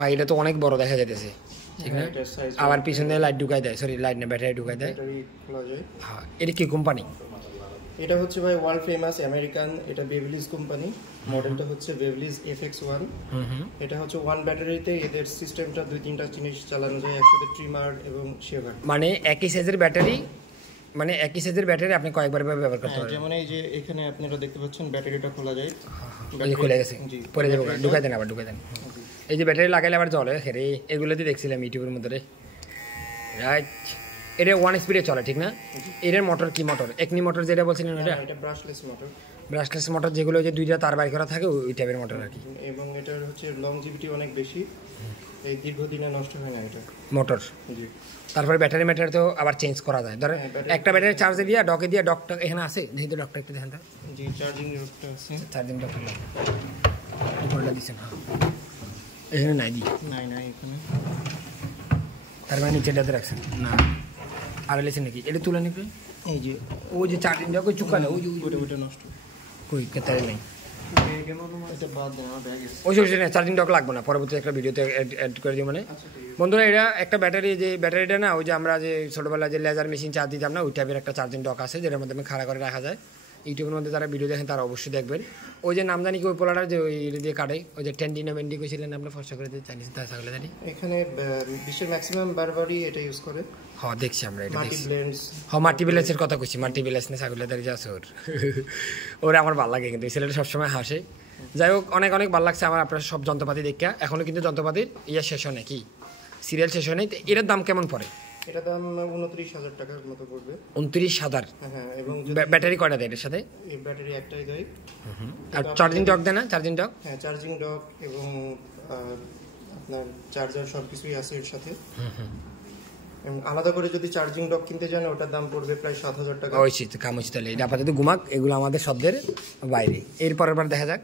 ভাই এটা তো অনেক বড় দেখা যাইতেছে, ঠিক না? আবার পিছনে লাইট ঢুকাই দেয়, সরি লাইট না, ব্যাটারি ঢুকাই দেয়। ব্যাটারি খোলা যায়। হ্যাঁ, এটা কি কোম্পানি? এটা হচ্ছে ভাই ওয়ার্ল্ড ফেমাস আমেরিকান, এটা বেভলিজ কোম্পানি। মডেলটা হচ্ছে বেভলিজ FX1। এটা হচ্ছে ওয়ান ব্যাটারিতে এদের সিস্টেমটা 2-3টা জিনিস চালানো যায় একসাথে, ট্রিমার এবং শেভার। মানে একই সাইজের ব্যাটারি, মানে একই সাইজের ব্যাটারি আপনি কয়েকবার ব্যবহার করতে পারবেন। যেমন এই যে এখানে আপনারা দেখতে পাচ্ছেন ব্যাটারিটা খোলা যায়। এই যে খুলে গেছে, পরে যাবো, ঢুকাই দেন, আবার ঢুকাই দেন। এই যে ব্যাটারি লাগাইলে আবার জলে হেরে, এগুলোতে দেখছিলাম ইউটিউবের মধ্যে। রাইট, এটা 1 স্পিডে চলে, ঠিক না? এর মোটর কি মোটর? একনি মোটর যেটা বলছিলেন ওটা? এটা ব্রাশলেস মোটর। ব্রাশলেস মোটর যেগুলো যে দুইটা তার বাইর করা থাকে ওই টাইপের মোটর আর কি। এবং এটার হচ্ছে লংজিভিটি অনেক বেশি, এই দীর্ঘদিনে নষ্ট হয় না এটা মোটর। জি। তারপরে ব্যাটারি তো আবার চেঞ্জ করা যায়। ধরেন একটা ব্যাটারি চার্জে দিয়া ডকে দিয়া ডকটা এখানে আছে, যেহেতু ডকটা একটু দেখেন তো। জি, চার্জিং ডকটা আছে। চার্জিং ডকটা উপরটা দিচ্ছেন? হ্যাঁ, এখানে নাই দি, নাই এখানে। তার মানে নিচেটাতে রাখছেন না, আর লেছেন নাকি? এটা তুলে নিবে। এই যে ওই যে চার্জিং ডক ওই চুকালে ওই ওটা নষ্ট। কই কেতারে নেই, এটা বাদ দেন, আমার ব্যাগ আছে। ওই সব না, চার্জিং ডক লাগবে না, পরবর্তী একটা ভিডিওতে অ্যাড করে দিই। মানে বন্ধুরা, এটা একটা ব্যাটারি, যে ব্যাটারিটা না, ওই যে আমরা যে ছোটোবেলায় যে লেজার মেশিন চার্জ দিতাম না, ওই টাইপের একটা চার্জিং ডক আছে, যেটার মধ্যে আমি খাড়া করে রাখা যায়। ইউটিউবের মধ্যে যারা ভিডিও দেখেন তারা অবশ্যই দেখবেন। ওই যে নাম জানি কি, ওই পোলাটার যে ওই দিয়ে কাটে, ওই যে টেন্ডিনো মেন্ডি কইছিলেন আপনার, ফর্সা করে দিয়ে চাইনিজ তা ছাগলে জানি। এখানে বিশ্বের ম্যাক্সিমাম বারবারই এটা ইউজ করে। হ্যাঁ, দেখছি আমরা এটা, মাল্টি দেখছি। ব্লেন্ডস। হ্যাঁ, মাল্টি ব্লেন্ডসের কথা কইছি, মাল্টি ব্লেন্ডস না ছাগলে দাঁড়িয়ে আছে ওর। ওরা আমার ভালো লাগে, কিন্তু ছেলেটা সবসময় হাসে। যাই হোক, অনেক ভালো লাগছে আমার আপনার সব যন্ত্রপাতি দেখা। এখনও কিন্তু যন্ত্রপাতির শেষ হয় নাকি, সিরিয়াল শেষ হয় নাই। এটার দাম কেমন পড়ে? এটা দাম 29,000 টাকার মতো পড়বে। 29,000? হ্যাঁ, এবং ব্যাটারি কয়টা দেয় এর সাথে? এই ব্যাটারি একটাই দেয়। আর চার্জিং ডক দেয় না? Charging dock? হ্যাঁ, চার্জিং ডক এবং আপনার চার্জার সব কিছুই আছে এর সাথে। এবং আলাদা করে যদি চার্জিং ডক কিনতে যান, ওটার দাম পড়বে প্রায় 7,000 টাকা। ওই কাম হচ্ছে তাহলে, এটা আপাতত ঘুমাক, এগুলো আমাদের শব্দের বাইরে। এর পরের বার দেখা যাক।